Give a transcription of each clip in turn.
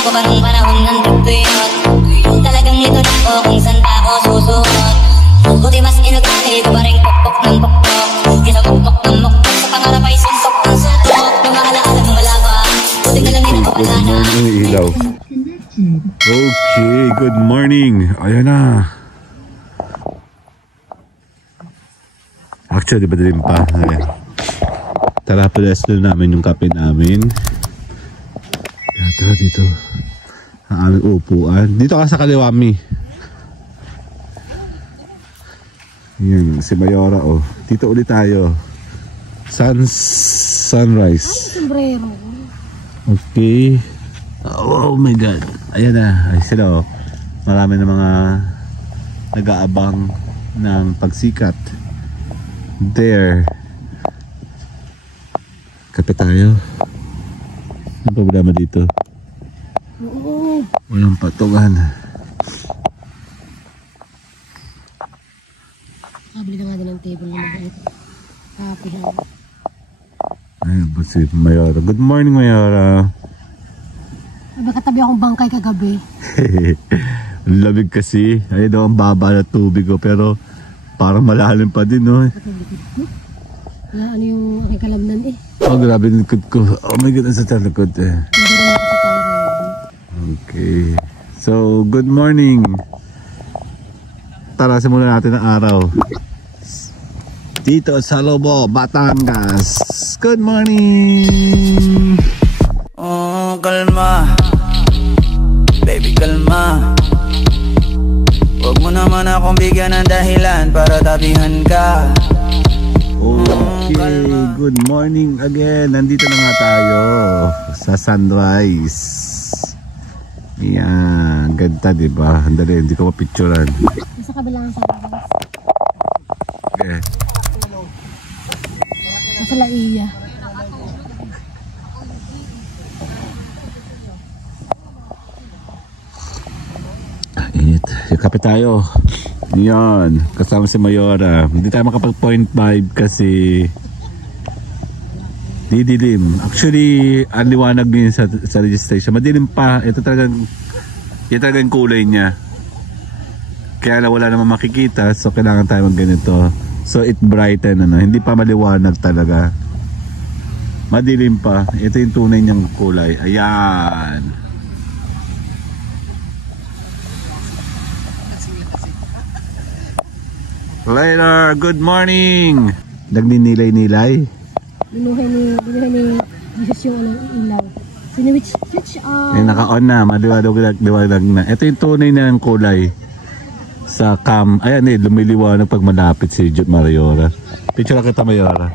ako pa nung panahon ng tagpinot. Talagang ito na ako kung saan pa ako susunod. Buti mas inugali ko pa rin pokpok ng pokpok. Kesa mokpok ng mokpok sa pangarap ay suntok ng suntok. Nung makalaala ng wala pa, buti na lang din ako wala na. Ilaw. Okay, good morning. Ayan na. Actually, madilim pa. Ayan. Tara, pares na namin yung kape namin. Tara dito. Ang aming upuan. Dito ka sa kaliwami. Yan, si Mayora oh. Dito ulit tayo. Sunrise. Sombrero. Okay. Oh my god. Ayan na. Ay sila oh. Marami na mga nag-aabang ng pagsikat. There. Kape tayo. Ano problema dito? Oo. Walang patungan. Kabili na nga din ng table na mabait. Kape lang. Ayun po si Mayora. Good morning, Mayora. Katabi akong bangkay kagabi. Lamig kasi. Ayun daw ang baba na tubig ko. Pero parang malalim pa din, no? Ano yung aking kalamnan eh. Oh, grabe yung likod ko. Oh my God, nasa likod eh. Hindi naman kasi tayo ready. Okay. So, good morning. Tara, simulan natin ang araw. Dito sa Lobo, Batangas. Good morning! Oh, kalma. Baby, kalma. Huwag mo naman akong bigyan ng dahilan para tabihan ka. Okay, good morning again. Nandito na nga tayo sa sunrise. Yan, ganda diba? Andali, hindi ko mapicturan. Nasa kabilang sunrise. Okay. Nasa Laiya. Init. Kape tayo. Yan, kasama si Mayora. Hindi tayo makapag 0.5 kasi didilim. Actually, ang liwanag din sa registration. Madilim pa. Ito talagang kulay niya. Kaya wala naman makikita. So, kailangan tayo mag ganito. So, it brighten. Hindi pa maliwanag talaga. Madilim pa. Ito yung tunay niyang kulay. Ayan. Later, good morning. Nagninilay-nilay. Binuhay ni Jesus yung ilaw. Switch on. Eh, naka-on na, maliwanag na. Ito yung tunay na ng kulay sa cam. Ayan lumiliwanag pag malapit si Jut Mayora. Picture kita, Mayora.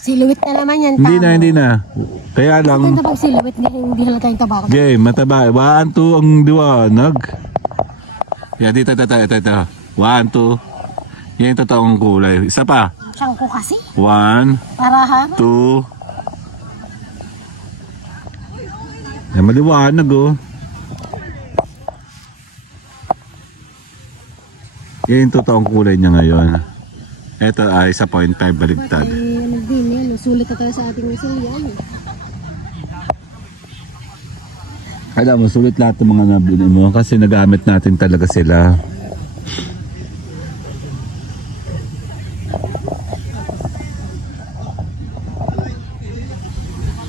Silhouette na naman yan. Hindi na. Kaya lang. Ito pag silhouette, hindi halata yung tabako. Okay, mataba. 1, 2 ang liwanag. Yan, dito. 1, 2. Yan yung totoong kulay. Isa pa. Siyang ko kasi. 1, Para 2. Yan, maliwanag oh. Yan yung totoong kulay niya ngayon. Ito ay 1.5 baligtad. Ay, ano din yan. Sulit na tayo sa ating misal yan. Alam mo, sulit lahat ng mga nabili mo kasi nagamit natin talaga sila.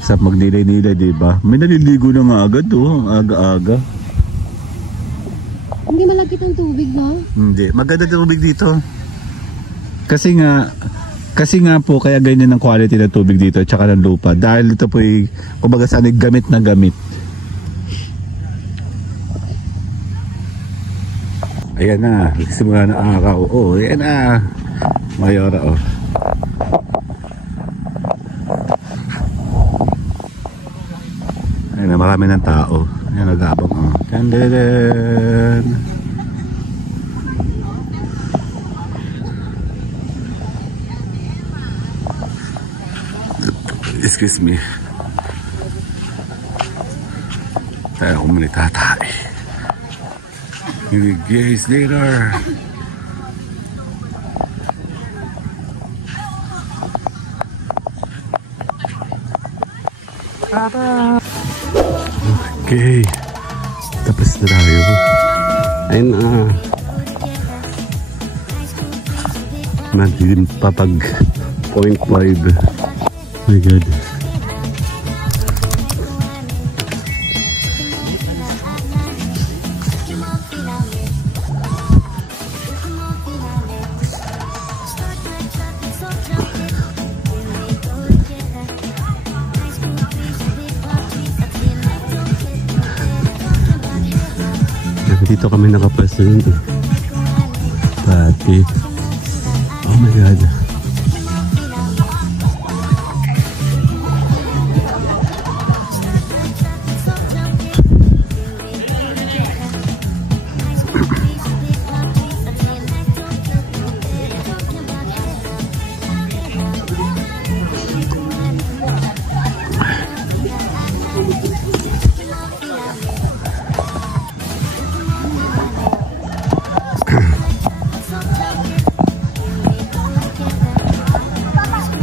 Sa magnilay-nilay, diba? May naliligo na nga agad oh, aga-aga. Hindi malagkit ang tubig, no? Hindi, maganda tubig dito. Kasi nga po, kaya ganyan ang quality ng tubig dito at saka ng lupa. Dahil ito po ay, kumbaga sanay gamit na gamit. Ayan na, simula na araw. Oh, ayan na. Mayora oh. Ayan na, marami ng tao. Ayan, nag-aabang oh. Kandelen. Excuse me. Tayo kung muli tatay. Guys, later. Okay. Tapos na tayo. Ayun na. Madilim pa pag 0.5. My God. Dito kami nakapwesto din. Pati. Oh my God.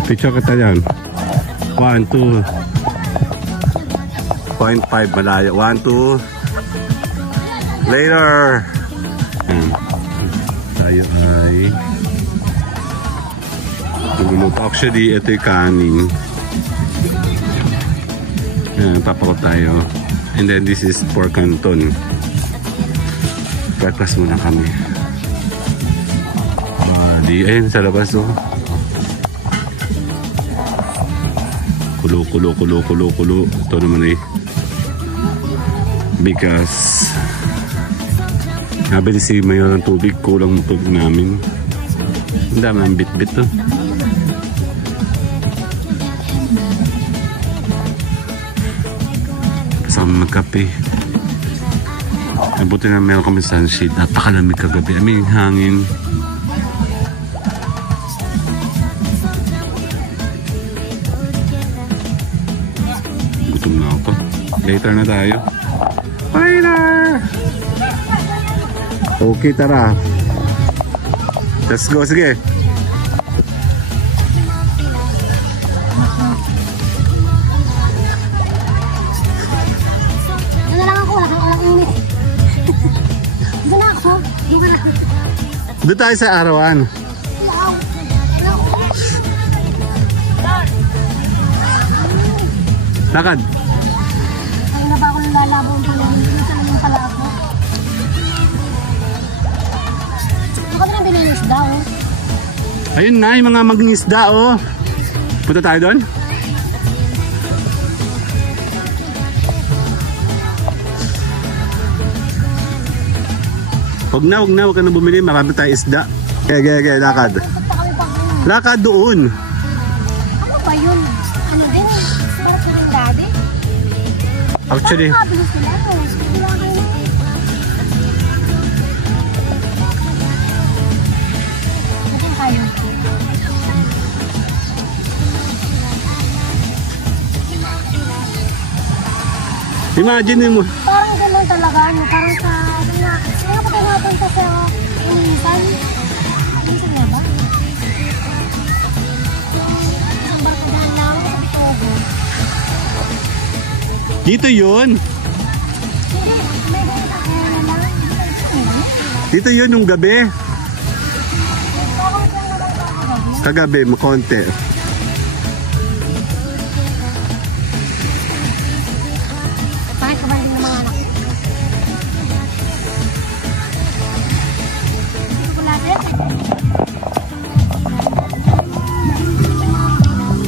Picture kita yan. 1, 2. 0.5 malayo. 1, 2. Later. Tayo ay lumuluto. Actually, ito yung kanin. Papakot tayo. And then this is pork canton. Breakfast muna kami. Ayun sa labas oh. Kulo. Ito naman eh. Because nabili si Mayor ng tubig. Kulang ng tubig namin. Ang dami ang bit-bit to. Kasama magkape. Mabuti na meron kami sunshade. Napakalamig kagabi. I mean, hangin. Later na tayo. Later! Okay, tara. Let's go, sige. Ano lang ako, walang init. Doon na ako. Doon ka na. Doon tayo sa arawan. Lakad. Lalabong pala, hindi naman pala ako. Baka na din yung isda, oh. Ayun na, yung mga magnisda, oh. Punta tayo doon? Huwag ka na bumili. Marami tayo isda. Kaya, lakad. Lakad doon. Ano ba yun? Ano din? Sarap na rin daddy? Actually, imagine mo. Parang ganun talaga, ano, parang sa, kaya pa tayo napunta sa Inisan. Inisan nga ba? Isang barkadahan lang sa Togo. Dito yun. Dito yun yung gabi. Kagabi, makonti. Bakit kumain ng mga anak?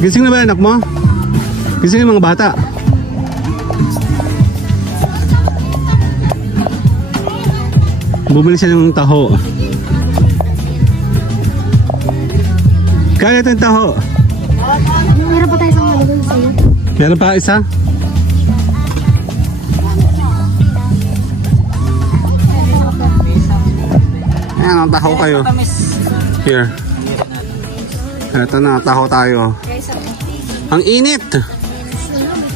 Gising na ba anak mo? Gising yung mga bata. Bumili siya ng taho. Kaya ito yung taho. Meron pa tayo isang malagay sa'yo. Meron pa isa? Ayan, ang taho kayo. Here. Ito na, taho tayo. Ang init!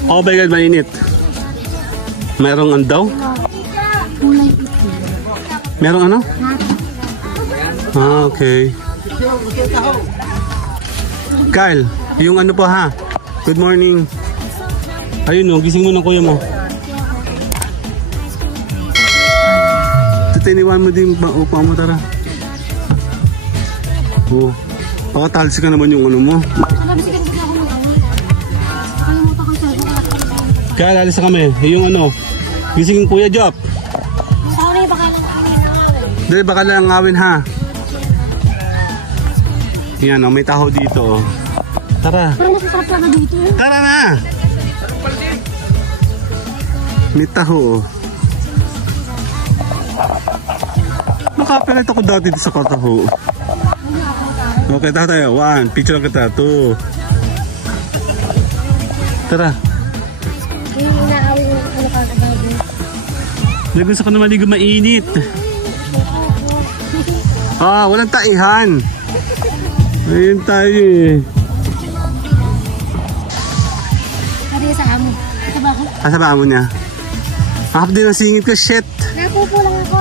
Oh my God, mainit. Merong andaw? Kulay puti. Merong ano? Ah, okay. Kyle, yung ano po ha? Good morning. Ayun o, gising mo ng kuya mo. Tiniwan mo din upa mo, tara. Oo. Pakatalsi ka naman yung ano mo. Kaya alis na kami. Yung ano, gising Kuya Jop. Sorry, baka lang kami. Dali, baka lang awin ha. Yan o, may taho dito. Tara. Parang masasarap talaga dito. Tara na! May taho. Nakapilit ako dati sa kataho. Okay, tayo. 1, picture kita. 2. Tara. Yung inaawin yung ano kagagabi. Gusto ko na maligo, mainit. Walang taihan. Ayun tayo eh. Pwede sa amo. Ito ba ako? Asa ba amo niya? Ahap din ang singit ko, shit. Napupo lang ako.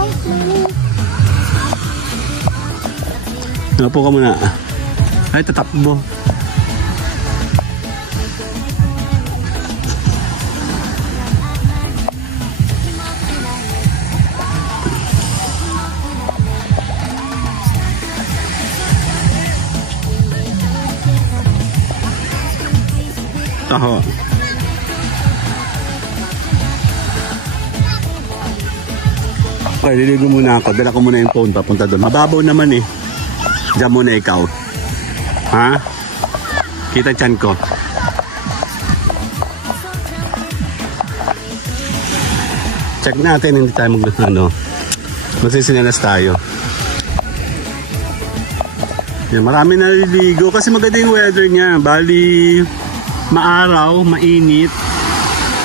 Napo ka muna. Ay, tatakbo. Taho. Okay, liligo muna ako. Dala ko muna yung phone papunta doon. Mababaw naman eh. Diyan muna ikaw. Ha? Kita tiyan ko. Check natin, hindi tayo magsisinelas tayo. Yan, marami naliligo kasi maganda yung weather niya. Bali, maaraw, mainit.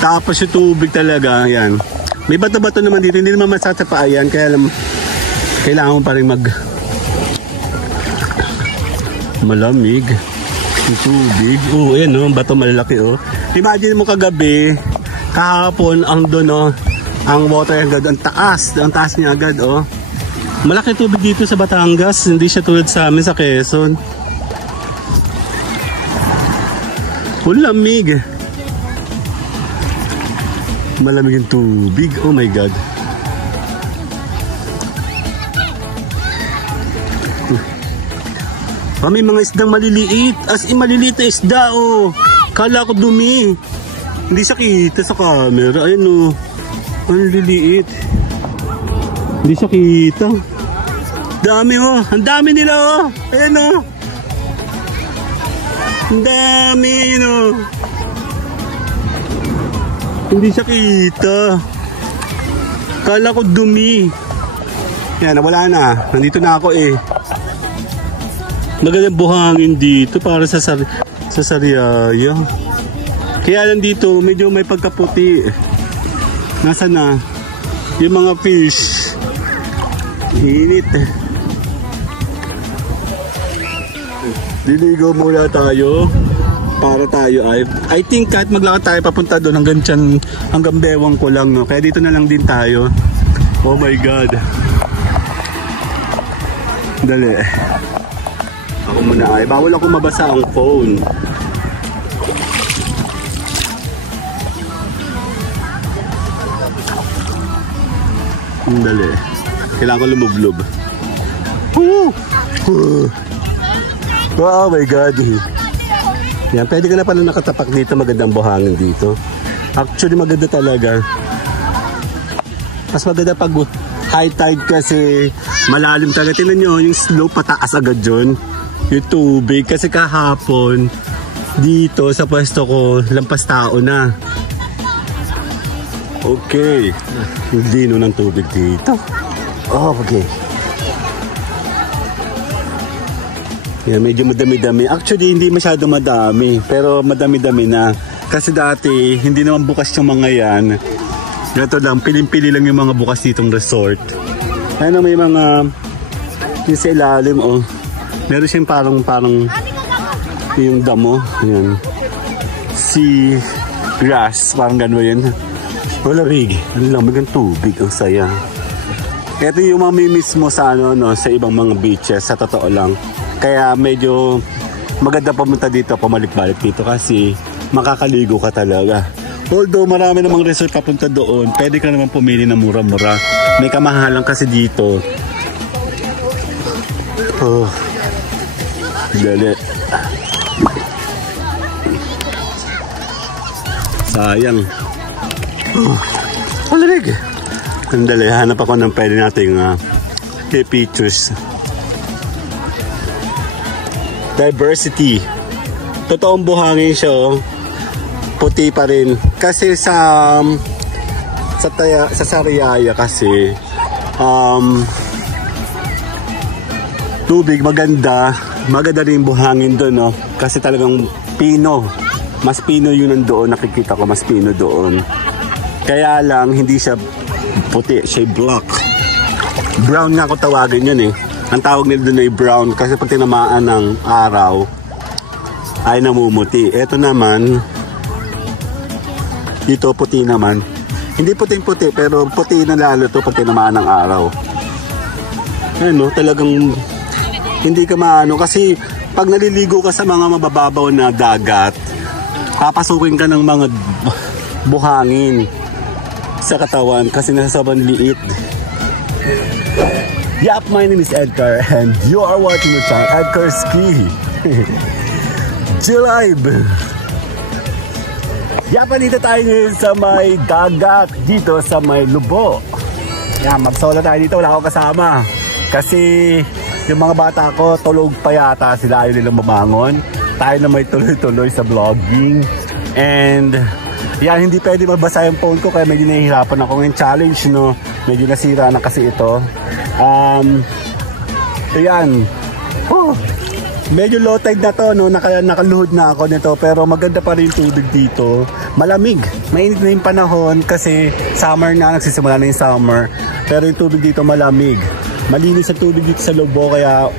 Tapos yung tubig talaga, yan. May bato-bato naman dito, hindi naman masasapaayan, kaya kailangan mo pa rin malamig yung tubig. Ayan o, bato malalaki o. Imagine mo kagabi, kahapon ang doon ang water agad, ang taas niya agad o. Malaki tubig dito sa Batangas, hindi siya tulad sa amin sa Quezon. Lamig. Malamig yung tubig. Oh my God. May mga isdang maliliit. As in maliliit na isda oh. Kala ko dumi. Hindi siya kita sa camera. Ayun oh. Ang liliit. Hindi siya kita. Dami oh. Ang dami nila oh. Ayun oh. Ang dami yun oh. Hindi siya kita. Kala ko dumi. Yan, nawala na. Nandito na ako eh. Magandang buhangin dito para sa Sariaya. Kaya lang dito, medyo may pagkaputi. Nasaan na? Yung mga fish. Init. Diligo muna tayo. Para tayo ay I think kahit maglakad tayo papunta doon hanggang bewang ko lang no. Kaya dito na lang din tayo. Oh my God. Dali. Ako muna ay bawal ako mabasa ang phone. Dali. Kailangan ko lumublob. Oh my God. Yan, pwede ka na pala nakatapak dito, magandang buhangin dito. Actually, maganda talaga. Mas maganda pag high tide kasi malalim talaga. Tingnan nyo, yung slope pataas agad dyan. Yung tubig, kasi kahapon, dito sa pwesto ko, lampas tao na. Okay. Yung lino ng tubig dito. Oh, okay. Yan, medyo madami-dami. Actually, hindi masyado madami. Pero madami-dami na. Kasi dati, hindi naman bukas yung mga yan. Ganito lang, piling-pili lang yung mga bukas ditong resort. Ayun, may mga yung sa ilalim, oh. Meron siyang parang yung damo. Yan. Sea grass. Parang gano'n yan. Wala rig. Ano lang, magang tubig. Ang saya. Ito yung mamimiss mo sa, sa ibang mga beaches. Sa totoo lang. Kaya medyo maganda pumunta dito, pumalik-balik dito kasi makakaligo ka talaga. Although marami namang resort papunta doon, pwede ka naman pumili ng mura-mura. May kamahalan kasi dito. Oh. Dali. Sayang. Oh. Alarig. Andali, hanap ako ng pwede nating pictures. Diversity. Totoong buhangin siya, oh. Puti pa rin. Kasi sa Sariaya kasi tubig maganda rin buhangin doon, no? Kasi talagang pino. Mas pino yun nandoon, nakikita ko mas pino doon. Kaya lang hindi siya puti, siya black. Brown nga ako tawagin yun eh. Ang tawag nila doon ay brown kasi pag tinamaan ng araw ay namumuti. Ito naman, dito puti naman. Hindi puting-puti pero puti na lalo to pag tinamaan ng araw. Ano, talagang hindi ka maano kasi pag naliligo ka sa mga mabababaw na dagat, papasukin ka ng mga buhangin sa katawan kasi nasa sobrang liit. Yup, my name is Edgar and you are watching the channel Edgar Ski. Live. Yup, dito tayo ngayon sa may dagat, dito sa may Lubo. Yan, mag-solo tayo dito, wala akong kasama. Kasi yung mga bata ko, tulog pa yata sila, ayaw nilang bumangon. Tayo na may tuloy-tuloy sa vlogging. And yan, hindi pwede magbasa yung phone ko kaya medyo nahihirapan ako ng challenge, no? Medyo nasira na kasi ito. Yan. Oh, medyo low tide na to, no? Nakaluhod na ako nito, pero maganda pa rin yung tubig dito. Malamig. Mainit na yung panahon kasi summer na, nagsisimula na yung summer. Pero yung tubig dito malamig. Malinis sa tubig dito sa Lubo, kaya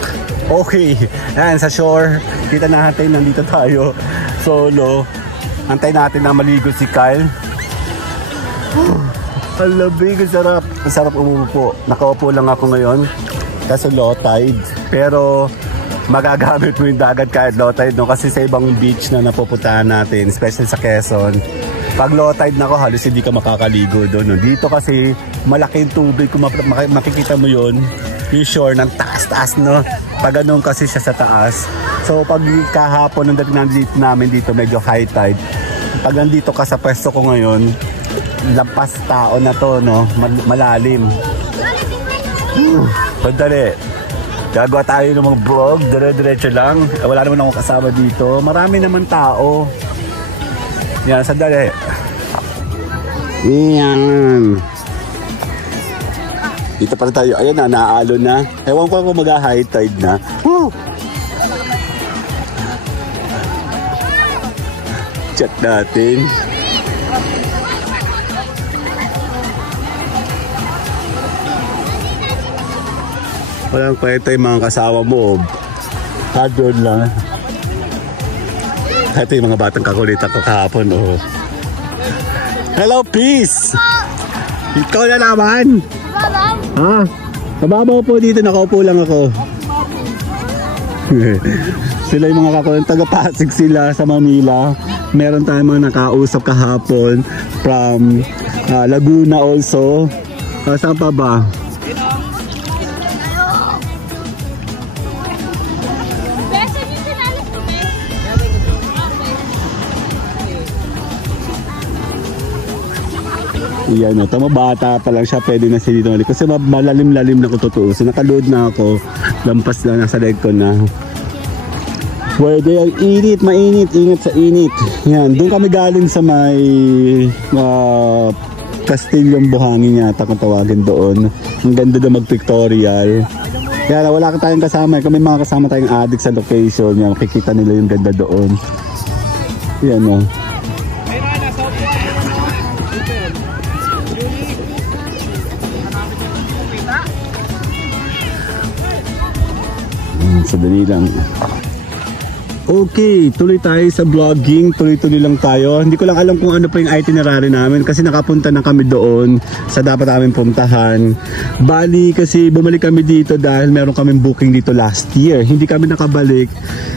okay. Yan, sa shore, kita natin, nandito tayo. Solo. Antay natin na maligo si Kyle. Ang labig, ang sarap. Ang sarap umupo. Nakaupo lang ako ngayon kasi low tide. Pero magagamit mo yung dagat kahit low tide, no? Kasi sa ibang beach na napupuntahan natin, especially sa Quezon, pag low tide na ako, halos hindi ka makakaligo doon, no? Dito kasi malaking tubig, kung makikita mo yun, yung shore ng taas-taas, no? Pag ganun kasi siya sa taas. So pag kahapon nung nandito namin dito, medyo high tide. Pag nandito ka sa pwesto ko ngayon, lampas tao na to, no? Malalim. Padali. Gagawa tayo ng mga vlog, dire-diretso lang. Wala naman akong kasama dito. Marami naman tao. Yan, sandali. Yan. Dito pa rin tayo. Ayan na, naalo na. Ewan ko kung mag-high tide na. Woo! Chat natin. Walang kwenta yung mga kasama mo. Hardwood lang. Ito yung mga batang kakulit ako kahapon. Oh. Hello, peace! Ikaw na naman! Ha? Mababaw po dito, nakaupo lang ako. Sila yung mga kakulit. Taga-Pasig sila sa Manila. Meron tayong mga nakausap kahapon from Laguna also. Saan pa ba? Yan o, tama bata pa lang siya, pwede na siya dito. Kasi malalim-lalim na ko tutuusin. Nakaload na ako, lampas na nasa leg ko na. Pwede, ang init, mainit, ingat sa init. Yan, doon kami galing sa may Castellong Buhangin yata kung tawagin doon. Ang ganda doon mag-pictorial. Kaya wala ka tayong kasama, kami mga kasama tayong addict sa location. Yan, makikita nila yung ganda doon. Yan o. Sadali lang. Okay, tuloy tayo sa vlogging, tuloy-tuloy lang tayo. Hindi ko lang alam kung ano pa yung itinerary namin kasi nakapunta na kami doon sa dapat namin puntahan. Bali kasi bumalik kami dito dahil meron kaming booking dito last year. Hindi kami nakabalik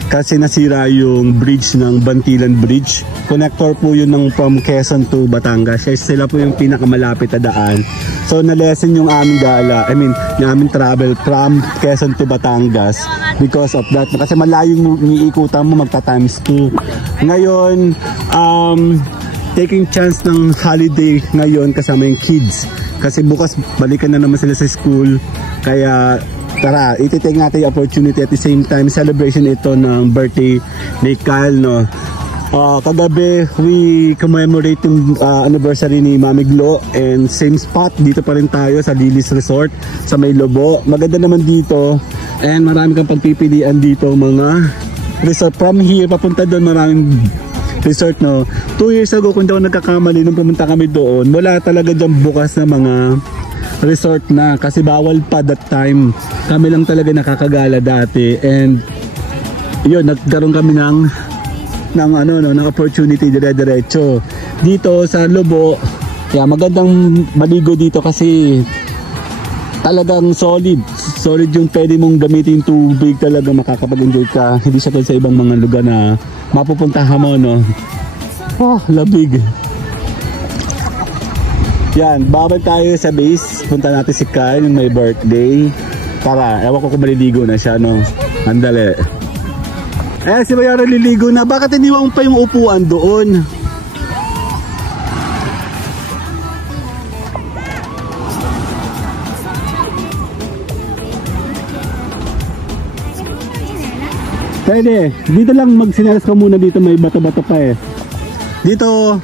kasi nasira yung bridge ng Bantilan Bridge. Connector po yun ng from Quezon to Batangas. Sila po yung pinakamalapit na daan. So nalesen yung aming gala, yung aming travel from Quezon to Batangas because of that. Kasi malayong niikutan mo magta times 2. Ngayon, taking chance ng holiday ngayon kasama yung kids. Kasi bukas balikan na naman sila sa school. Kaya tara, ititake natin yung opportunity at the same time celebration ito ng birthday ni Kyle, no? Kagabi, we commemorate yung anniversary ni Mami Glo and same spot, dito pa rin tayo sa Lilis Resort sa May Lobo. Maganda naman dito and marami kang pagpipilian dito mga resort. From here, papunta doon maraming resort, no? 2 years ago, kung daw nagkakamali nung pumunta kami doon, wala talaga dyan bukas na mga resort na kasi bawal pa that time. Kami lang talaga nakakagala dati and yun, nagkaroon kami ng opportunity dire-diretso dito sa Lobo. Kaya magandang maligo dito kasi talagang solid yung pwede mong gamitin tubig, talaga makakapag-enjoy ka. Hindi siya sa ibang mga lugar na mapupuntahan mo, no? Oh, labig. Yan, babal tayo sa base. Punta natin si Kyle yung may birthday. Tara, ewan ko kung maliligo na siya, no? Andali. Si Bayara liligo na. Bakit hindi mo pa yung upuan doon? Pwede. Dito lang magsinelas ka muna dito. May bato-bato pa eh. Dito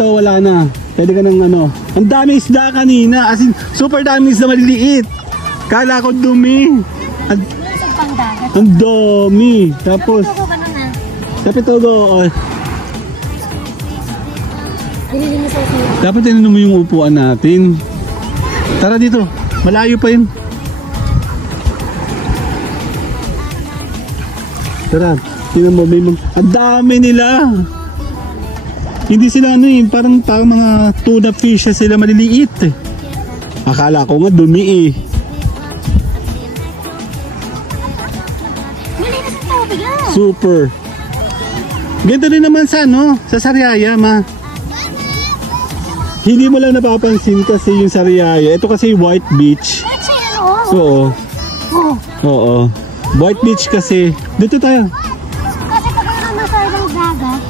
wala na. Pwede ka ng ano. Ang dami isda kanina. As in, super dami isda maliliit. Kala ko dumi. Ang dami. Tapos Tapitogo. Dapat tinanong mo yung upuan natin. Tara dito. Malayo pa yun. Tara. Tingnan mo. Ang dami nila. Hindi sila parang mga tuna fish sila maliliit. Akala ko nga dumi eh. Super. Ganito rin naman sa Sariaya, ma. Hindi mo lang napapansin kasi yung Sariaya. Ito kasi White Beach. So, oo. White Beach kasi. Dito tayo. Kasi pag nasa ibang dagat,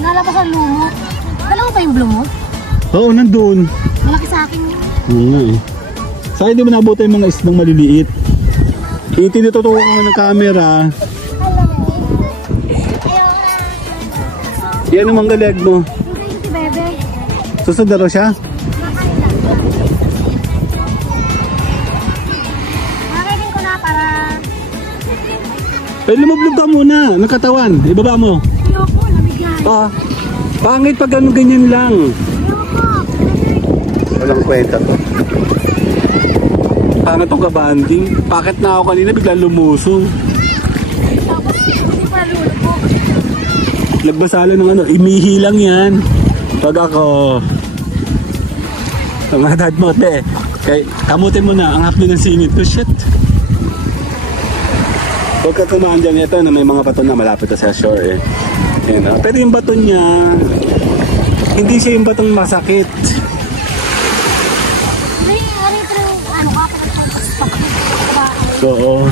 nalabas ang lumot. Alam mo ba yung lumot? Oo, nandun. Malaki sa akin yun. Oo nga eh. Sa akin di mo nabuta yung mga isdang maliliit. Itinitutuwa ko ng camera. Yan ang manggaleg mo. Hindi, bebe. Susunod na siya? Makakainin ko na para... Lumublog ka muna ng katawan. Ibaba mo. Ayoko, lamig yan. Pangit pag ganyan lang. Ayoko. Walang kwenta to. Pangit tong kabanding. Pakit na ako kanina, biglang lumusong. Tapos, hindi pa lulupo. Nagbasala ng imihi lang yan. Pag ako ang hatad mo, te. Kamutin mo na, ang hapli ng singit ko, shit. Huwag ka tumaan dyan, ito na may mga bato na malapit na sa shore eh. Yan, pero yung bato niya, hindi siya yung batong masakit. Oo.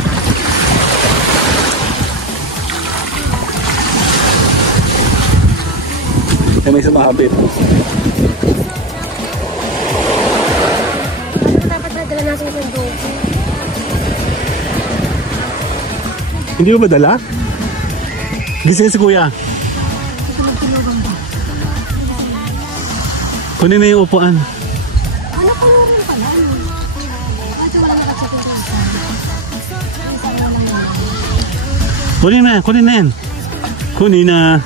May sumahapit. Dapat nadala natin sa dogo. Hindi mo ba dala? Gising si kuya. Kunin na yung upuan. Ano ko rin pala? Ito wala nakachipin doon. Kunin na yan. Kunin na.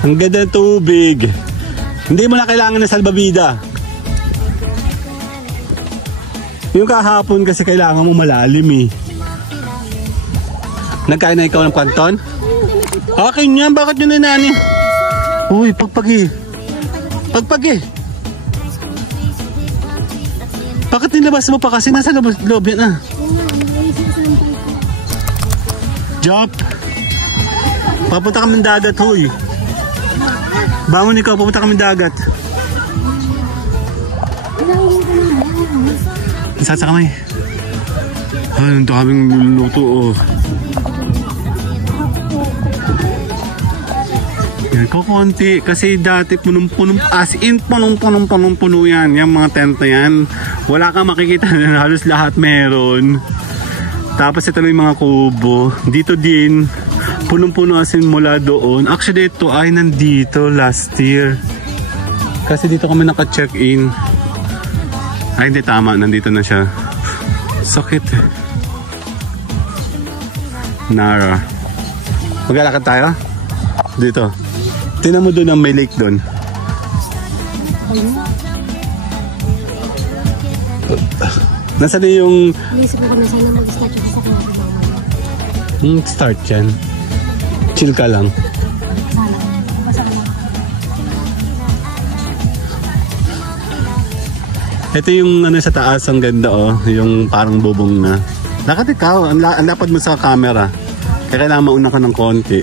Ang ganda ng tubig. Hindi mo na kailangan ng salbabida. Yung kahapon kasi kailangan mo malalim eh. Nagkain na ikaw ng kanton? Akin yan, bakit yun na nani? Uy, pagpagi. Pagpagi. Bakit nilabas mo pa kasi nasa loob yan ah? Job. Papunta kami ng dagat, huy. Bangon ikaw, papunta kami ng dagat. Saan sa kamay? Nandito kaming luluto oh. Yan, kukunti. Kasi dati punong-punong, as in punong-puno yan. Yung mga tent na yan. Wala kang makikita na halos lahat meron. Tapos ito lang yung mga kubo. Dito din, punong-puno as in mula doon. Actually ito ay nandito last year. Kasi dito kami naka-check-in. Ay, hindi tama. Nandito na siya. Sakit. Nara. Maglalakad tayo? Dito. Tingnan mo doon ang may lake doon. Nasaan na yung... Inisip ko na sana mag-start yung sa kanila. Start yan. Chill ka lang. Ito yung ano sa taas, ang ganda oh, yung parang bubong na. Bakit ikaw? Ang lapad mo sa camera. Kaya kailangan mauna ka ng konti.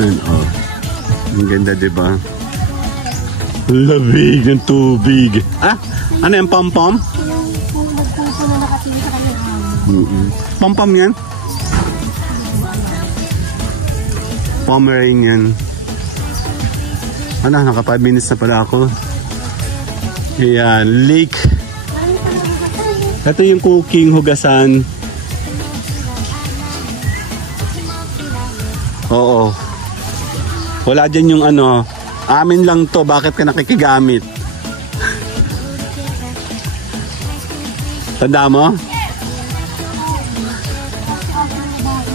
Ayan oh. Ang ganda diba? Labig ng tubig. Ah? Ano yung pom-pom? Yung magpupo na nakatingin sa kanyang Pom-pom yan? Pomeranian. Ano, naka 5 minutes na pala ako. Ayan, lake. Ito yung cooking, hugasan. Oo. Wala dyan yung ano, amin lang to, bakit ka nakikigamit? Tanda mo?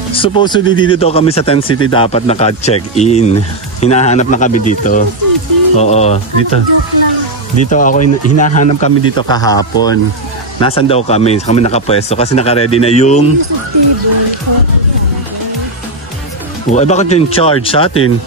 Supposedly dito kami sa Tent City dapat naka-check-in. Hinahanap na kami dito. Oo, dito. Dito ako, hinahanap kami dito kahapon. Nasaan daw kami? Kami nakapwesto kasi naka-ready na yung... Oh, eh bakit yung charge sa atin?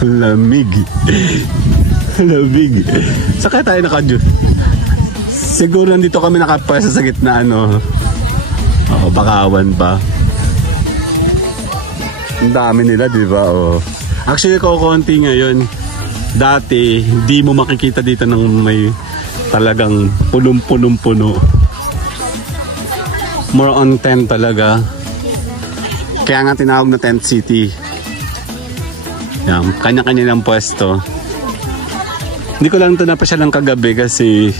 Lamig. Lamig. Saka tayo naka-juice. Siguro nandito kami nakapwesto sa gitna ano. Oo, bakawan pa. Ang dami nila, di ba? Oh. Actually, kukunti ngayon. Dati, hindi mo makikita dito ng may talagang punong-punong-puno. More on tent talaga. Kaya nga tinawag na Tent City. Yan, kanya-kanya ng pwesto. Hindi ko lang ito napasyal ng kagabi kasi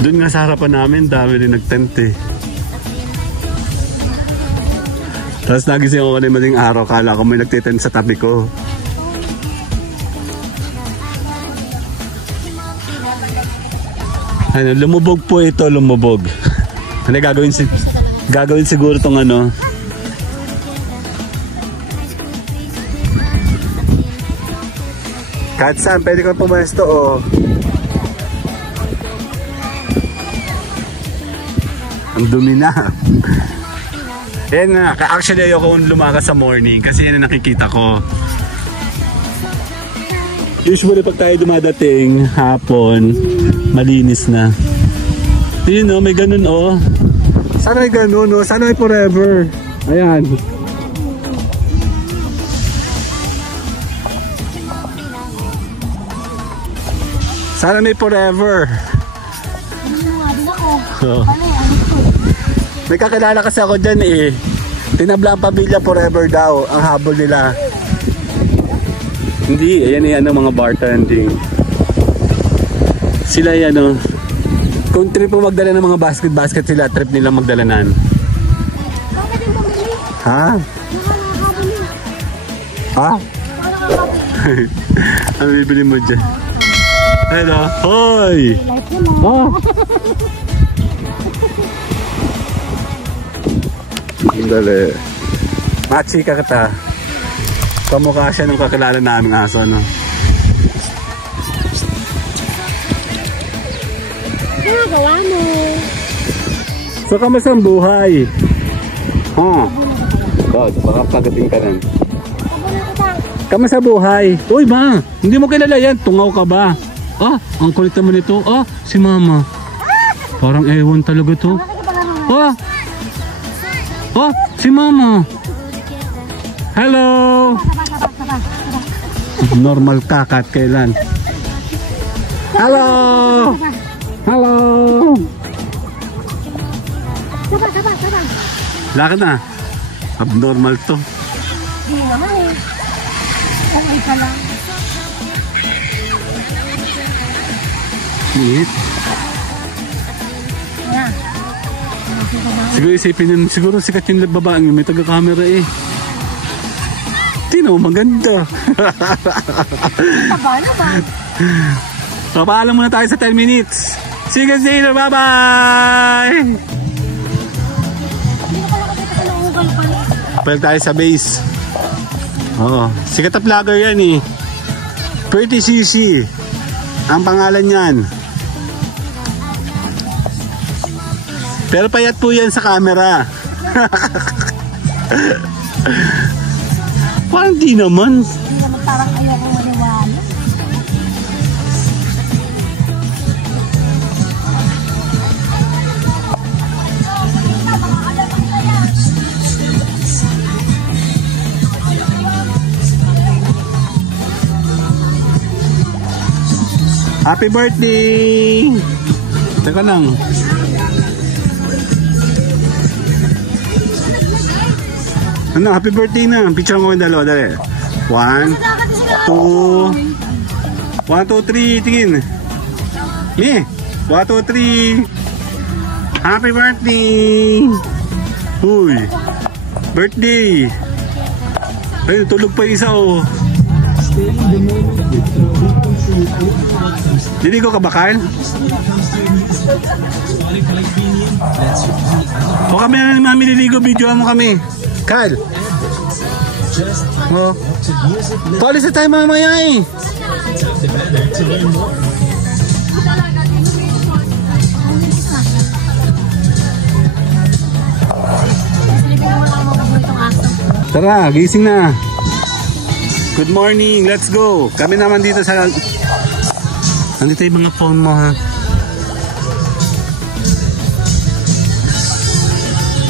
doon nga sa harapan namin, dami rin nag-tent eh. Tapos nagising ako na yung maling araw, kala ko may nagtitent sa tabi ko. Ano, lumubog po ito, lumubog. Ano gagawin siguro tong ano. Kahit saan, pwede kang pumesto oh. Ang dumi na. Yan na, actually ayoko lumakas sa morning kasi yan ang nakikita ko. Usually pag tayo dumadating hapon, malinis na. Yun o, may ganun o. Sana may ganun o, sana may forever. Ayan. Sana may forever. Oh. May kakilala kasi ako dyan eh. Tinabla ang pamilya forever daw. Ang habol nila. Hindi, ayan yan ang mga bartending. Sila yan, oh. Kung trip mo magdala ng mga basket sila, trip nila magdala nan. Bakit yung bumili? Ha? Nakakabili. Ha? Nakakabili. Ano bibili mo dyan? Hello? Hoy! Light mo. Oh! Dali. Machika kita. Kamukha siya ng kakilala naming aso, no? Ginagawa mo. So, kamusta ang buhay? God, baka pagating ka lang. Sabon na kita. Kamusta buhay? Uy, ma! Hindi mo kilala yan. Tungaw ka ba? Ah, ang kulit naman ito. Ah, si mama. Parang ewan talaga to. Ah! Ah, si mama. Hello! Normal kakat kailan? Hello! Hello! Saba. Lakad na. Abnormal to. Hindi naman eh. Okay ka lang. Init. Na. Siguro isipin yun, siguro sikat yung babaeng yun, may taga-camera eh. Tino, maganda. Taba na ba? Papaalam muna tayo sa 10 minutes. See you guys later, bye-bye! Hindi ko pala kasi sa nauugal pala. Pwede tayo sa base. Oo, sikat na vlogger yan eh. Pretty Shishi. Ang pangalan yan. Pero payat po yan sa camera. Parang di naman. Hindi naman parang ayaw kong maniwala. Happy birthday! Teka lang. Ano, happy birthday na. Picture mo yung dalawa, dali. 1, 2, 1, 2, 3, tingin. Me, 1, 2, 3. Happy birthday! Uy, birthday! Ayun, tulog pa yung isa, oh. Diligo ka ba, Kyle? O kami na ni Mami liligo, videoan mo kami. Kyle. Oh. Palis na tayo mamaya eh. Tara, gising na. Good morning, let's go. Kami naman dito sa... Nandito yung mga phone mo, ha?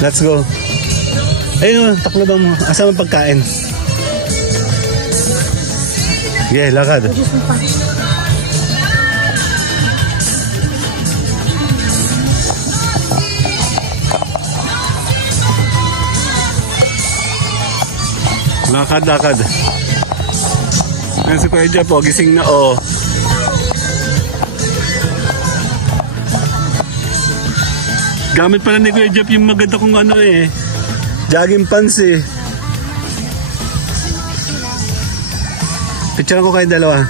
Let's go. Ayun, taklobang mo. Asa mo pagkain? Yeah, lakad. Lakad. Ayan si Kuya Jeff, oh, gising na, oh. Gamit pala ni Kuya Jeff yung maganda kong ano eh. Jogging pants eh. Picture ko kayo dalawa.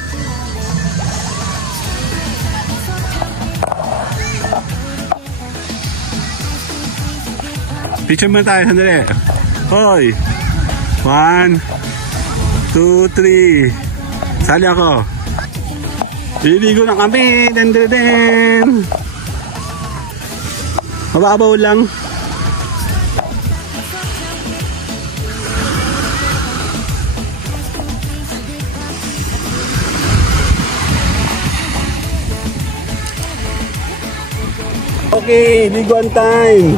Picture mo tayo, sandali. Hoy! 1, 2, 3. Sali ako. Liligo na kami. Den. Mababaw lang. Okay, liguan time.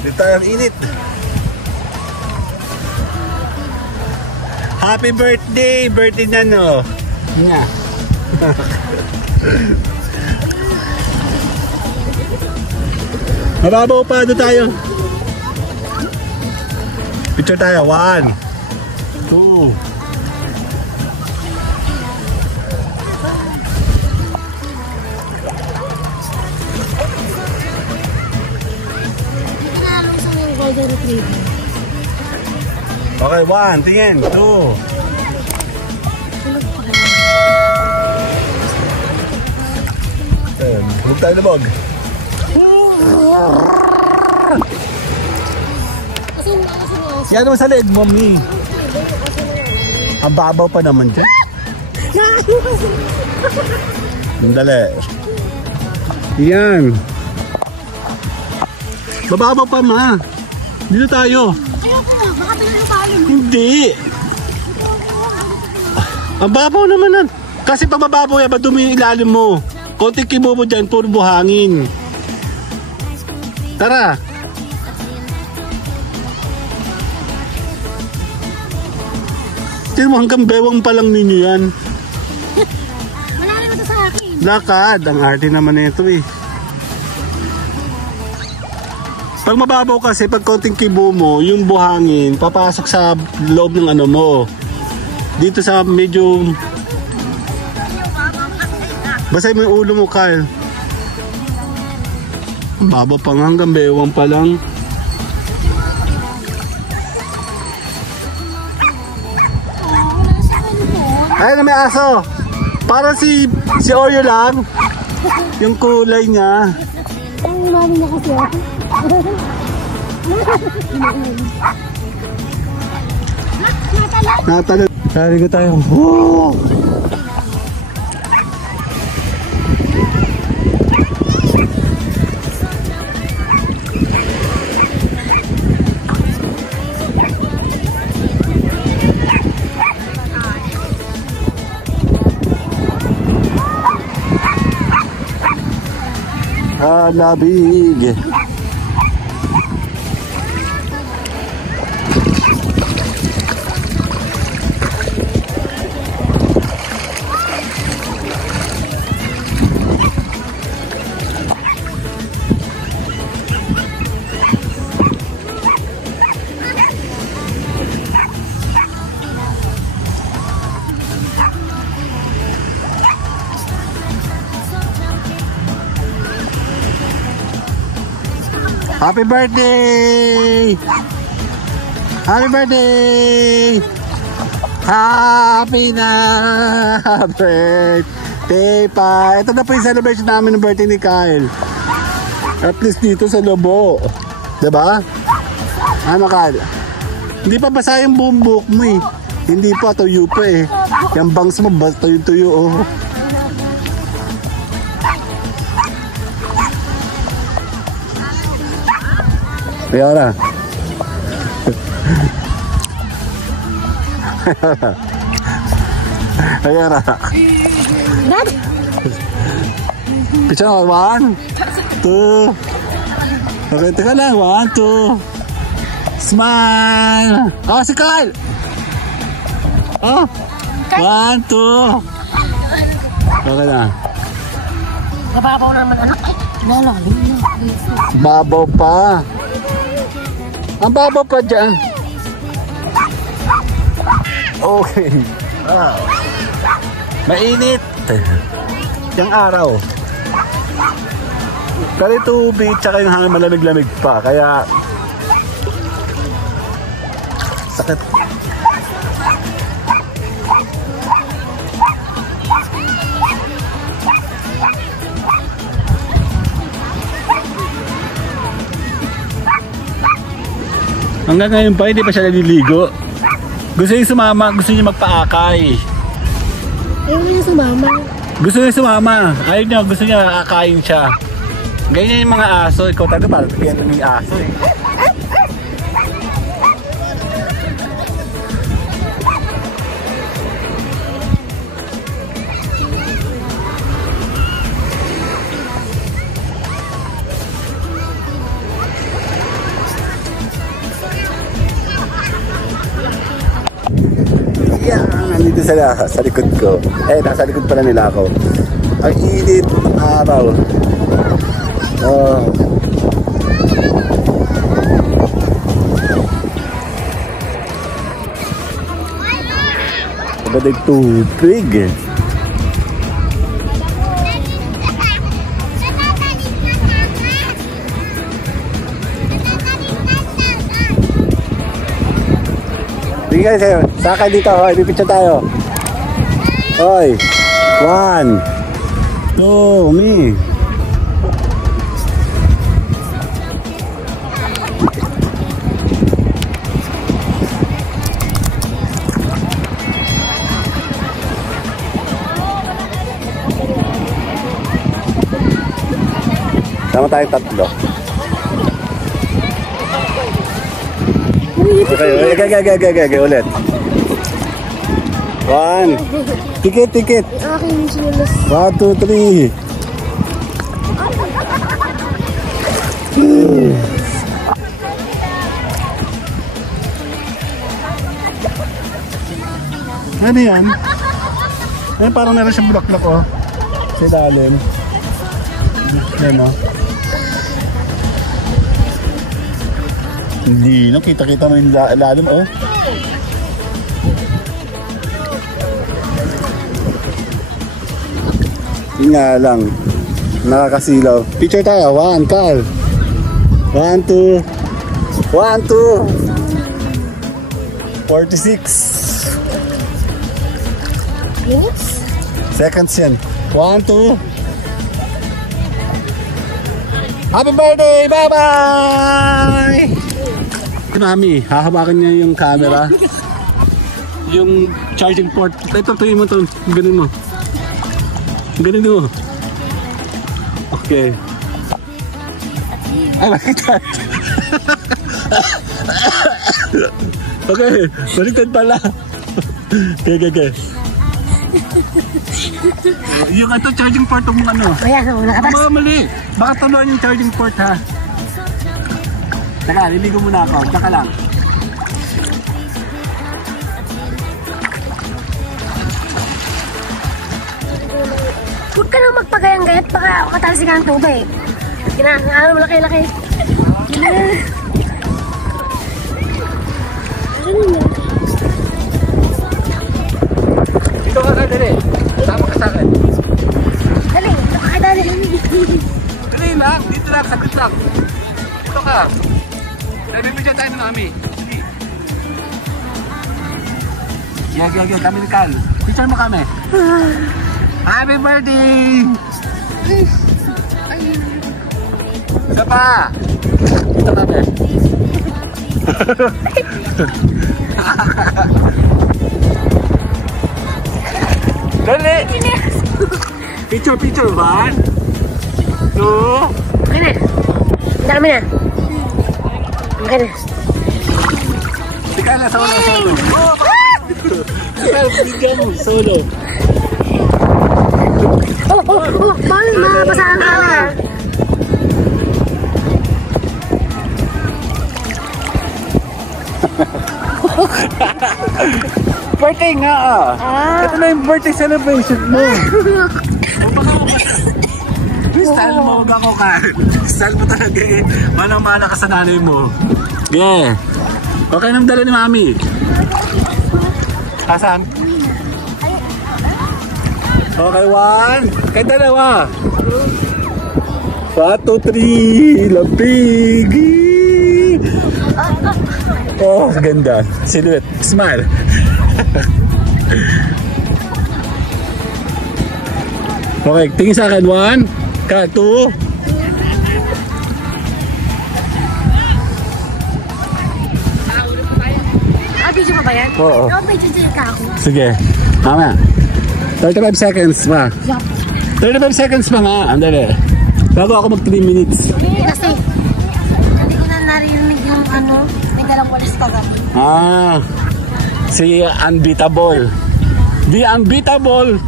Dito ang init. Happy birthday! Birthday na, no? Nga. Mababaw pa, doon tayo. Picture tayo. 1, 2. Okay, 1, tingin. 2. Huwag tayo lumog. Yan naman sa leg, mommy. Ang babaw pa naman dyan. Dali. Yan. Mababaw pa, ma. Dito tayo. Baka pinalubalo mo. Hindi. Ang babaw naman nan. Kasi pag mababaw yan, madumi yung ilalim mo. Konting kibo mo dyan, puro buhangin. Tara. Tignan mo, hanggang bewang pa lang ninyo yan. Wala naman ito sa akin. Lakad. Ang arte naman na ito eh. Pag mababaw kasi, pag konting kibo mo, yung buhangin, papasok sa loob ng ano mo. Dito sa medyo... Basay mo yung ulo mo, Kyle. Babaw pa nga, hanggang bewang pa lang. Ay, na may aso. Para si Oreo lang. Yung kulay niya. Ang mami niya kasi ako. Natalon. Sari ko tayo. Woo! Labig. Happy birthday! Happy birthday! Happy na birthday pa! Ito na po yung celebration namin ng birthday ni Kyle. At least dito sa Lobo. Diba? Ano, Kyle? Hindi pa basa yung buong buhok mo eh. Hindi pa, tuyo pa eh. Yung bangs mo, tuyo-tuyo oh. Kaya na. Kaya na. Dad? Picture 1, 2. Okay, teka lang. 1, 2. Smile. Oh, si Kyle. Oh. 1, 2. Okay na. Nababaw naman anak. Lalalim na. Babaw pa. Ang babaw pa dyan. Okay. Wow. Mainit. Yung araw. Kali tubig tsaka yung hangin malamig-lamig pa. Kaya sakit. Hanggang ngayon pa, hindi pa siya naliligo. Gusto niya sumama, gusto niya magpaakay. Ayaw niya sumama. Gusto niya sumama. Ayaw niya, gusto niya akayin siya. Ganyan yung mga aso. Ikaw talaga parang ganyan yung aso eh. Nandito sa likod ko. Nasa likod pala nila ako. Ang init ng araw. Sabay tubig. Sige kayo, sakay dito. Hoy, pipicture tayo. Hoy. 1, 2, me. Sama tayong tatlo. Okay, ulit. 1. Tikit. Aking silos. 1, 2, 3. Ano yan? Yan parang meron siyang block-block oh. Sa ilalim. Yan oh. Hindi no, kita-kita mo yung ilalim oh. Yun nga lang, nakakasilaw. Picture tayo, 1, Carl. 1, 2. 1, 2. 46 Minutes? seconds yan. 1, 2. Happy birthday! Bye-bye! Mami, hahawakan niya yung camera. Yung charging port. Ito, tuloy mo ito. Ganun mo. Ganun mo. Okay. Ay, bakit? Okay, baliktad pala. Okay. Yung ito, charging port ng ano. Kaya, nakatas. Mali. Baka tuluan yung charging port ha. Teka, liligo muna ako. Tsaka lang. Huwag ka nang magpagayang-gayat, baka matalsik ang tubig. Ano, malaki-laki. Dito ka dali. Sama ka sa akin. Dali, ito ka dali. Dali lang. Dito lang. Saglit lang. Dito ka. Nabibigyan tayo ng Mami. Yag. Kami ni Carl. Picture mo kami. Happy birthday! Isa pa! Ito kami. Dali! Picture. 1, 2. Okay na. Dami na. Okay na. Tika na, solo. Tika, bigyan mo, solo. Paul, mabasahan ka na. Birthday nga Ito na yung birthday celebration mo. Style mo, huwag ako ka. Style mo talaga eh. Manang-mana ka sa nanay mo. Yeah. Okay nang dala ni Mami. Asan? Okay, 1. Kay dalawa. 1, 2, 3. Labig. Oh, ganda. Silhouette. Smile. Okay, tingin sa akin. 1. 2. Video pa ba yan? Oo. May video ka ako. Sige. Mama. 35 seconds ma. 35 seconds pa nga. Andali. Bago ako mag 3 minutes. Kasi, hindi ko na narinig yung may dalang walis kagabi. Si Unbeatable. The Unbeatable.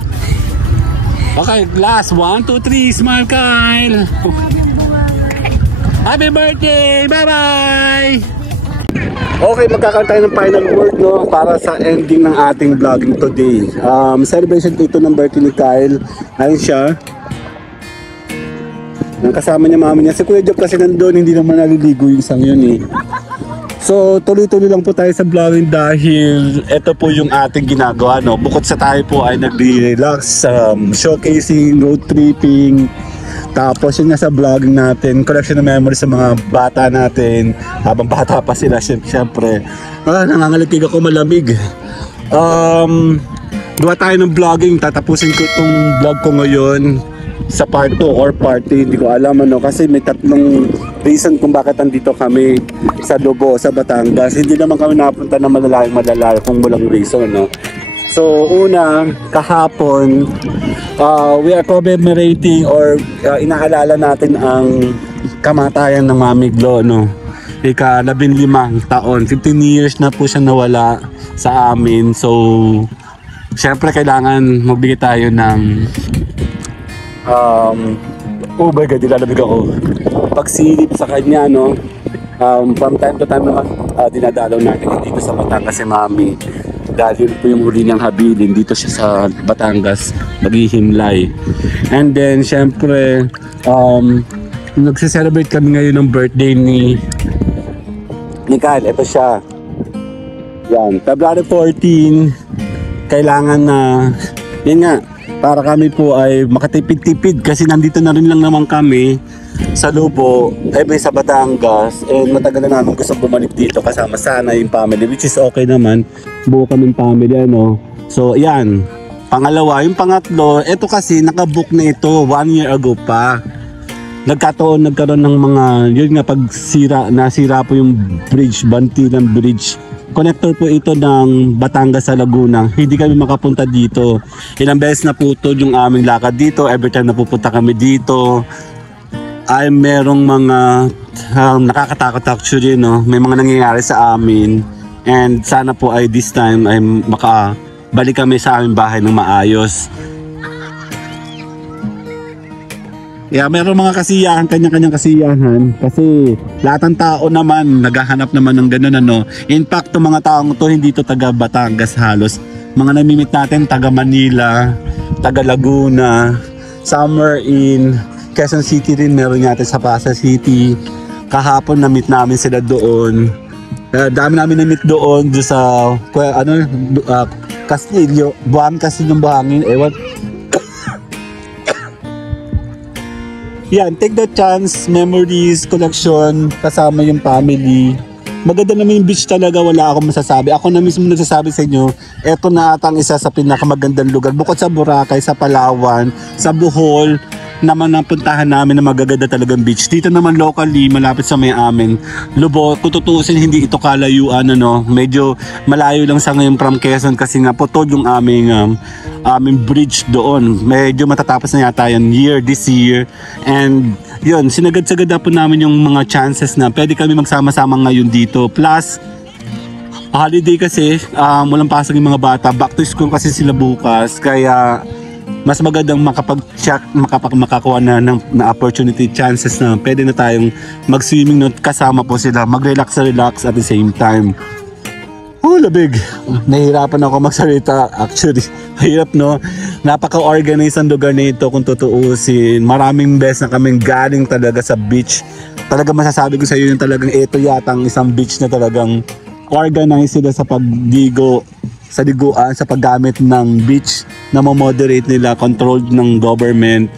Okay, last. 1, 2, 3. Smile, Kyle. Happy birthday! Bye-bye! Okay, magkakaroon tayo ng final word no, para sa ending ng ating vlogging today. Celebration ito ng birthday ni Kyle. Ayun siya. Kasama niya mami niya. Si Kuya Job kasi nandun, hindi naman naliligo yung isang yun eh. So tuloy-tuloy lang po tayo sa vlogging dahil ito po yung ating ginagawa no. Bukod sa tayo po ay nagre-relax, showcasing, road tripping, Tapos yun nga sa vlogging natin, collection ng memories sa mga bata natin. Habang bata pa sila, syempre. Nangangalikig ako, malamig. Gawa tayo ng vlogging. Tatapusin ko itong vlog ko ngayon sa part 2 or part 3, hindi ko alam ano, kasi may tatlong reason kung bakit andito kami sa Lobo, sa Batangas. Hindi naman kami napunta na malalayong kung walang reason, no. So una, kahapon we are commemorating or inaalala natin ang kamatayan ng Mami Glo, no. Ika-15 taon, 15 years na po siya nawala sa amin. So syempre kailangan magbigay tayo ng oh my God, nilalamig ako. Pagsilip sa kanya, no. From time to time naman, dinadalaw natin dito sa Batangas si Mami. Dahil po yung huli niyang habilin, dito siya sa Batangas, maghihimlay. And then, syempre, nagse-celebrate kami ngayon ng birthday ni Kyle. Ito siya. Yan, February 14, kailangan na, yun nga, para kami po ay makatipid-tipid kasi nandito na rin lang naman kami sa Lobo, sa Batangas, and matagal na namin gusto bumalik dito kasama sana yung family, which is okay naman, buo kaming family, ano. So yan, pangalawa. Yung pangatlo, ito kasi nakabook na ito 1 year ago pa. Nagkaroon ng mga, yun nga, pag nasira po yung bridge, Bantilan Bridge. Connector po ito ng Batangas sa Laguna. Hindi kami makapunta dito. Ilang beses na putol yung aming lakad dito. Every time na pupunta kami dito ay merong mga nakakatakot actually, no. May mga nangyayari sa amin. And sana po ay this time ay makabalik kami sa aming bahay ng maayos. Yeah, meron mga kasiyahan, kanya-kanyang kasiyahan kasi lahat ng tao naman naghahanap naman ng ganun, ano. In fact, yung mga taong to hindi to taga Batangas halos. Mga namimit natin taga Manila, taga Laguna, somewhere in Quezon City rin meron natin sa Pasay City. Kahapon na-meet namin sila doon. Dami namin na-meet doon sa Castillo, buwan kasi ng buhangin, ewan. Yan, take the chance, memories, collection, kasama yung family. Maganda naman yung beach talaga, wala akong masasabi. Ako na mismo nagsasabi sa inyo, eto na atang isa sa pinakamagandang lugar. Bukod sa Boracay, sa Palawan, sa Bohol, naman ang puntahan namin na magaganda talagang beach. Dito naman locally, malapit sa may amin, Lobo, kung tutuusin hindi ito kalayuan, ano, medyo malayo lang sa ngayon from Quezon kasi nga putod yung aming bridge doon. Medyo matatapos na yata yan this year. And yun, sinagad-sagad na po namin yung mga chances na pwede kami magsama-sama ngayon dito. Plus, holiday kasi, walang pasok yung mga bata. Back to school kasi sila bukas. Kaya mas magandang makakuha na ng opportunity, chances na pwede na tayong mag-swimming na kasama po sila, mag-relax at the same time. Oh, labig. Nahihirapan ako magsalita actually. Hirap, no? Napaka-organized ang lugar na ito kung tutuusin. Maraming beses na kaming galing talaga sa beach. Talaga masasabi ko sa iyo yung talagang ito yatang isang beach na talagang organized sila sa pagdigo, sa liguan, sa paggamit ng beach na moderate nila, controlled ng government.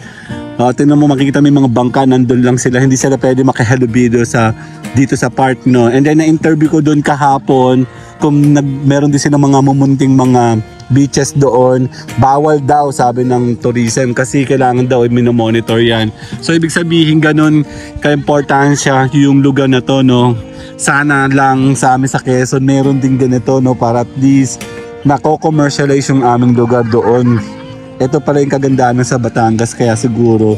Tingnan mo, makikita mo yung mga bangka, nandun lang sila, hindi sila pwede makihalubilo dito sa park, no. And then na-interview ko doon kahapon kung meron din silang mga mumunting mga beaches doon. Bawal daw, sabi ng tourism, kasi kailangan daw i-monitor yan. So ibig sabihin ganun ka-importansya yung lugar na to, no. Sana lang sa amin sa Quezon meron din ganito, no, para at least nako-commercialize yung aming lugar doon. Ito pala yung kagandahan sa Batangas, kaya siguro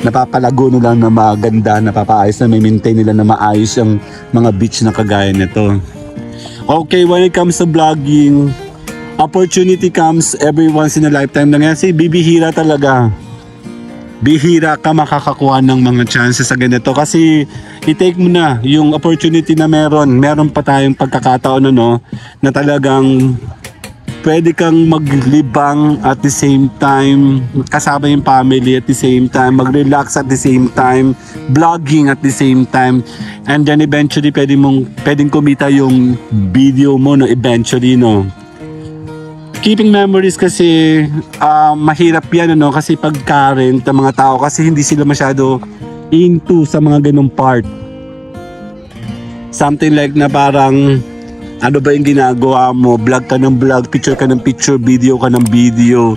napapalago nila na maganda, napapaayos na, may maintain nila na maayos yung mga beach na kagaya nito. Okay, when it comes to vlogging, opportunity comes every once in a lifetime lang yan. Kasi bibihira talaga. Bihira ka makakakuha ng mga chances sa ganito kasi i-take mo na yung opportunity na meron pa tayong pagkakataon, no, na talagang pwede kang maglibang at the same time, kasama yung family at the same time, mag-relax at the same time, vlogging at the same time, and then eventually pwedeng kumita yung video mo, no, eventually, no. keeping memories kasi mahirap yan, ano, kasi pag current ng mga tao kasi hindi sila masyado into sa mga ganung part. Something like na parang ano ba yung ginagawa mo, vlog ka ng vlog, picture ka ng picture, video ka ng video.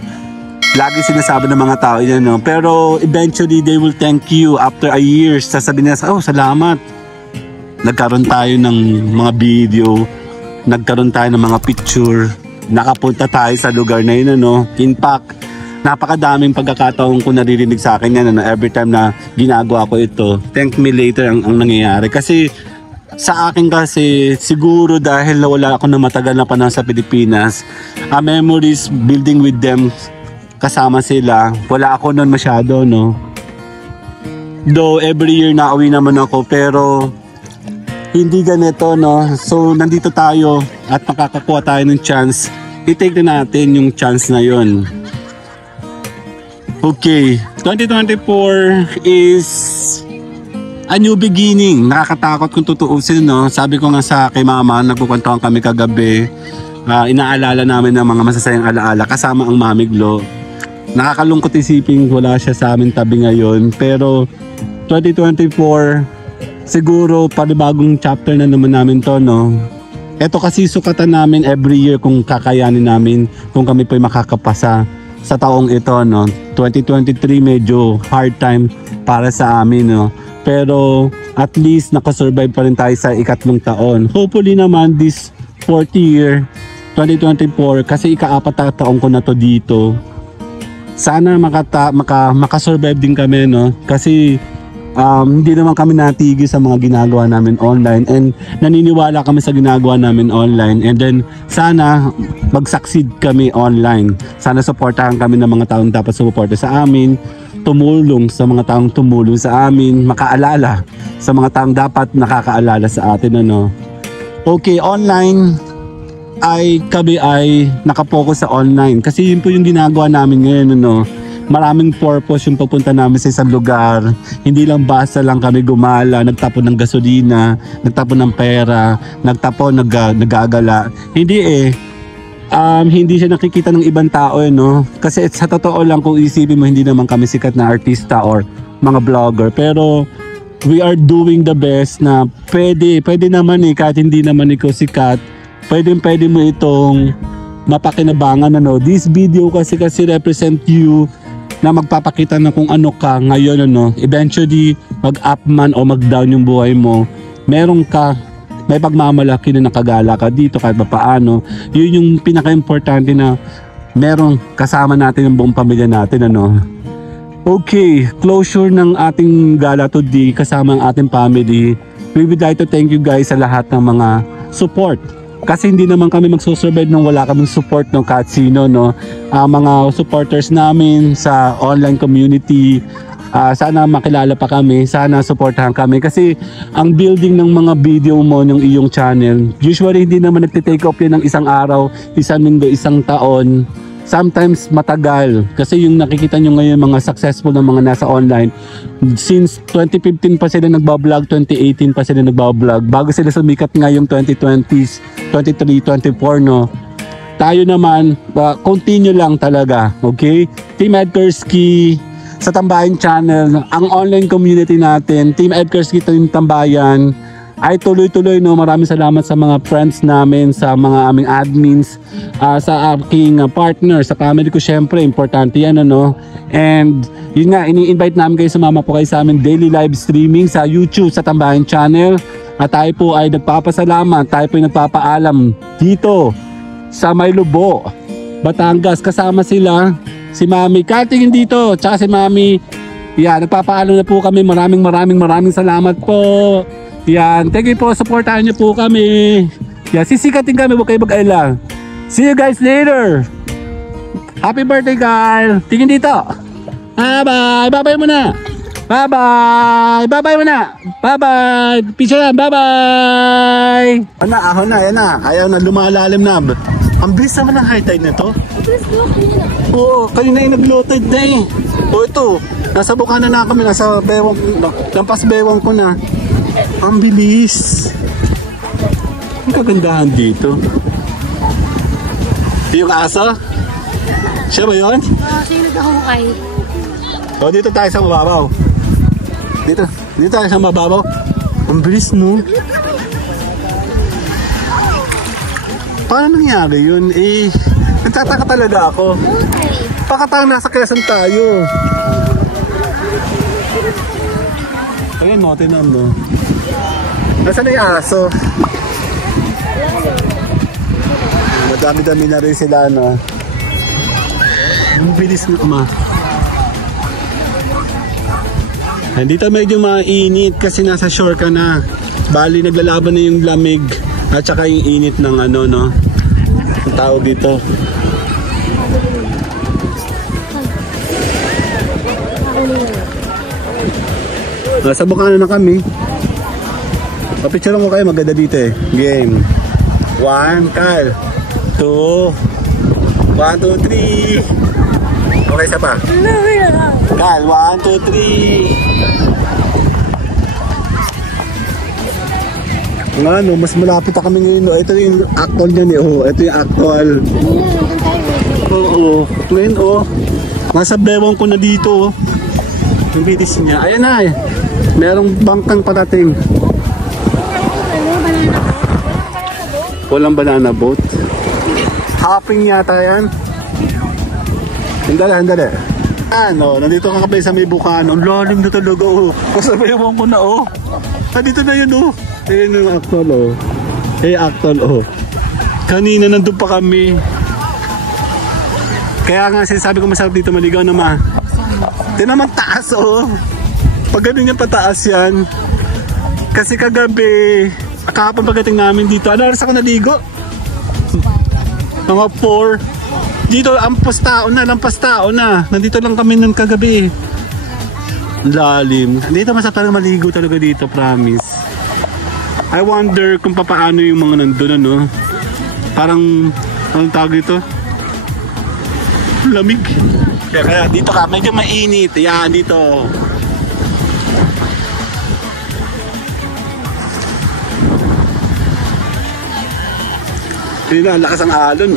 Lagi sinasabi ng mga tao yan, no? Pero eventually they will thank you after a year. Sasabihin nila, oh salamat, nagkaroon tayo ng mga video, nagkaroon tayo ng mga picture, nakapunta tayo sa lugar na yun, ano? In fact, napakadaming pagkakataon ko naririnig sa akin yan, ano? Every time na ginagawa ko ito, thank me later ang nangyayari. Kasi sa akin kasi, siguro dahil nawala ako na matagal na panahon sa Pilipinas, memories building with them, kasama sila, wala ako nun masyado, no? Though every year nauwi naman ako, pero hindi ganito, no? So nandito tayo at makakakuha tayo ng chance, i-take na natin yung chance na yon. Okay, 2024 is a new beginning. Nakakatakot kung tutuusin, no? Sabi ko nga sa kay mama, nagkukwentuhan kami kagabi, inaalala namin ng mga masasayang alaala kasama ang Mami Glo. Nakakalungkot isipin wala siya sa amin tabi ngayon, pero 2024 siguro panibagong chapter na naman namin to, no? Ito kasi sukatan namin every year kung kakayanin namin, kung kami po'y makakapasa sa taong ito, no? 2023 medyo hard time para sa amin, no? Pero at least nakasurvive pa rin tayo sa ikatlong taon. Hopefully naman this 4th year 2024, kasi ika-4 na taon ko na to dito, sana makasurvive din kami, no? Kasi hindi naman kami natigil sa mga ginagawa namin online, and naniniwala kami sa ginagawa namin online, and then sana mag-succeed kami online. Sana supportahan kami ng mga taong dapat suporta sa amin, tumulong sa mga taong tumulong sa amin, makaalala sa mga taong dapat nakakaalala sa atin, ano. Okay, online kami ay nakapokus sa online kasi yun po yung ginagawa namin ngayon, ano. Maraming purpose yung pagpunta namin sa isang lugar. Hindi lang basta lang kami gumala, nagtapon ng gasolina, nagtapon ng pera, nagagala. Hindi hindi siya nakikita ng ibang tao, no? Kasi sa totoo lang, kung isipin mo, hindi naman kami sikat na artista or mga vlogger, pero we are doing the best na pwede naman, kahit hindi naman ikaw sikat, pwede mo itong mapakinabangan, ano. This video kasi represent you na magpapakita na kung ano ka ngayon, ano. Eventually mag-up man o mag-down yung buhay mo, may pagmamalaki na nakagala ka dito kahit paano. Yun yung pinaka-importante, na merong kasama natin ang buong pamilya natin, ano. Okay, closure ng ating gala today kasama ang ating family. We would like to thank you guys sa lahat ng mga support. Kasi hindi naman kami magsusurvive nung wala kaming support ng kahit sino, no. Mga supporters namin sa online community, sana makilala pa kami, sana supportahan kami, kasi ang building ng mga video mo ng iyong channel, usually hindi naman nagtitake off yan ng isang araw, isang linggo, isang taon. Sometimes matagal, kasi yung nakikita nyo ngayon mga successful na mga nasa online, since 2015 pa sila nagbablog, 2018 pa sila nagbablog, bago sila sumikat ngayong 2020s, 23, 24, no. Tayo naman, continue lang talaga, okay? Team Ed Kursky sa Tambayan Channel, ang online community natin, Team Ed Kursky Tambayan, ay tuloy-tuloy, no. Maraming salamat sa mga friends namin, sa mga aming admins, sa aking partner, sa family ko, syempre importante yan, ano. And yun nga, ini-invite namin kayo, sumama po kayo sa amin daily live streaming sa YouTube sa Tambayan Channel. At tayo po ay nagpapasalamat, tayo po ay nagpapaalam dito sa Maylubo, Batangas. Kasama sila si Mami Kating dito, tsaka si Mami. Yan, nagpapaalam na po kami. Maraming salamat po. Yan, thank you po, supportahan niyo po kami. Yan, sisikatin kami, huwag kayo mag-alala. See you guys later. Happy birthday, Carl. Tingin dito. Bye-bye. Bye-bye muna. Bye-bye. Bye-bye muna. Bye-bye. Picture na. Bye-bye. Ahon na, yan na. Ayaw na, lumalalim na. Ang bilis naman ng high tide na to. Oo, kanina yung nag-low tide na eh. O ito, nasa Bukana na kami, nasa bewang, lampas bewang ko na. Ang bilis. Ang kagandahan dito. Yung aso? Siya ba yun? Sino nagkahukay? O, dito tayo sa mababaw. Dito tayo sa mababaw. Ang bilis, no? Paano nangyari yun? Nagtataka talaga ako. Pakatang nasa Quezon tayo. Ayan mo, tinan mo. Nasaan na yung aso? Madami-dami na rin sila, no? Ang bilis na Dito medyo mainit kasi nasa shore ka na. Bali naglalaban na yung lamig at saka yung init ng ano, no? Ang tawag dito. Nasa Bukana na kami. Papicture mo kayo, maganda dito eh. Game. 1, Kyle. 2. 1, 2, 3. Okay, isa pa. Kyle, 1, 2, 3. Nga no, mas malapit na kami ngayon. No? Ito yung actual niya ni ito yung actual. Oo, ngayon nasa bewang ko na dito. Yung bitis niya. Ayan na eh. Merong bangkang parating. Walang banana boat. Hopping yata yan. Handali. Nandito ka kabay sa may Bukana. Ang lalim na talaga Kasabayawang ko na Nandito na yun Ayan yung actual actual Kanina nandun pa kami. Kaya nga sinasabi ko masarap dito maligaw naman. Tinamang taas Pag ganun yung pataas yan. Kasi kagabi kahapon pagdating namin dito, ano oras ako naligo? Mga 4. Dito lampas tao na. Nandito lang kami nun kagabi. Lalim. Dito masarap talaga maligo talaga dito, promise. I wonder kung paano yung mga nandun Parang anong tawag ito? Lamig. Kaya dito ka, medyo mainit. Yan, dito. Tingnan, lakas ang alon,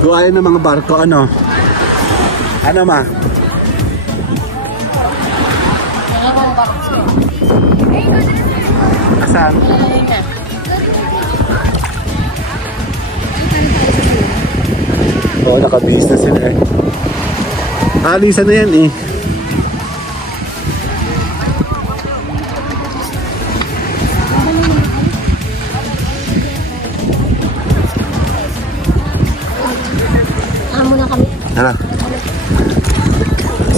Guwayan ng mga barko, Ano ma? Asan? Nakabihis na sila Alisan na yan Amo na kami. Tara.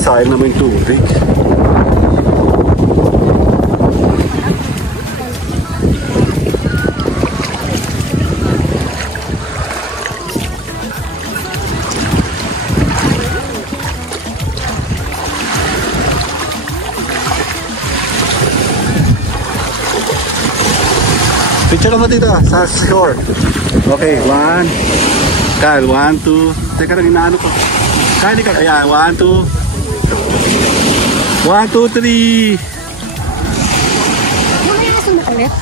Sayang naman yung tubig. Picture mo dito sa shore. Okay, 1. Kyle, 1, 2. Teka lang, inaano ko. Kyle, ayan, 1, 2. 1, 2, 3. May aso na ulit?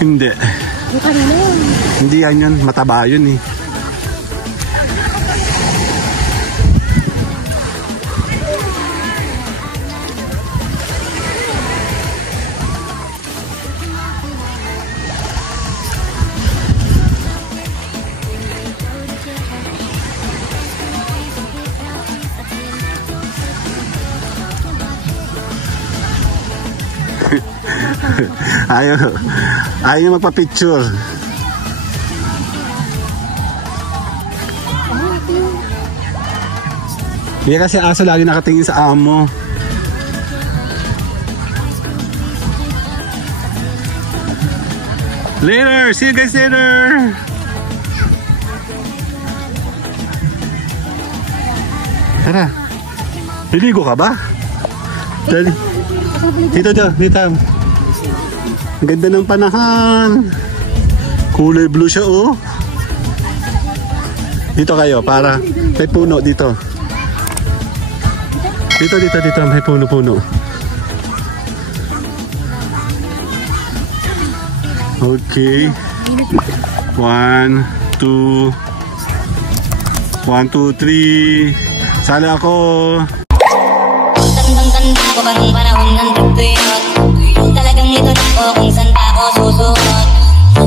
Hindi. Yung kanina yun. Hindi yan. Mataba yun Ayaw magpa-picture. Hindi kasi aso lagi nakatingin sa amo. Later! See you guys later! Tara. Liligo ka ba? Dito. Ang ganda ng panahon. Kulay blue siya Dito kayo para may puno dito. Dito may puno. Okay. 1, 2, 1, 2, 3. Sana ako. Tandang-tanda ko pa nung panahon ng tagtuyot. Talagang ito na ko kung saan pa ako susunod.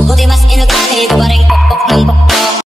Buti mas inugali ko pa rin pokpok ng pokpok.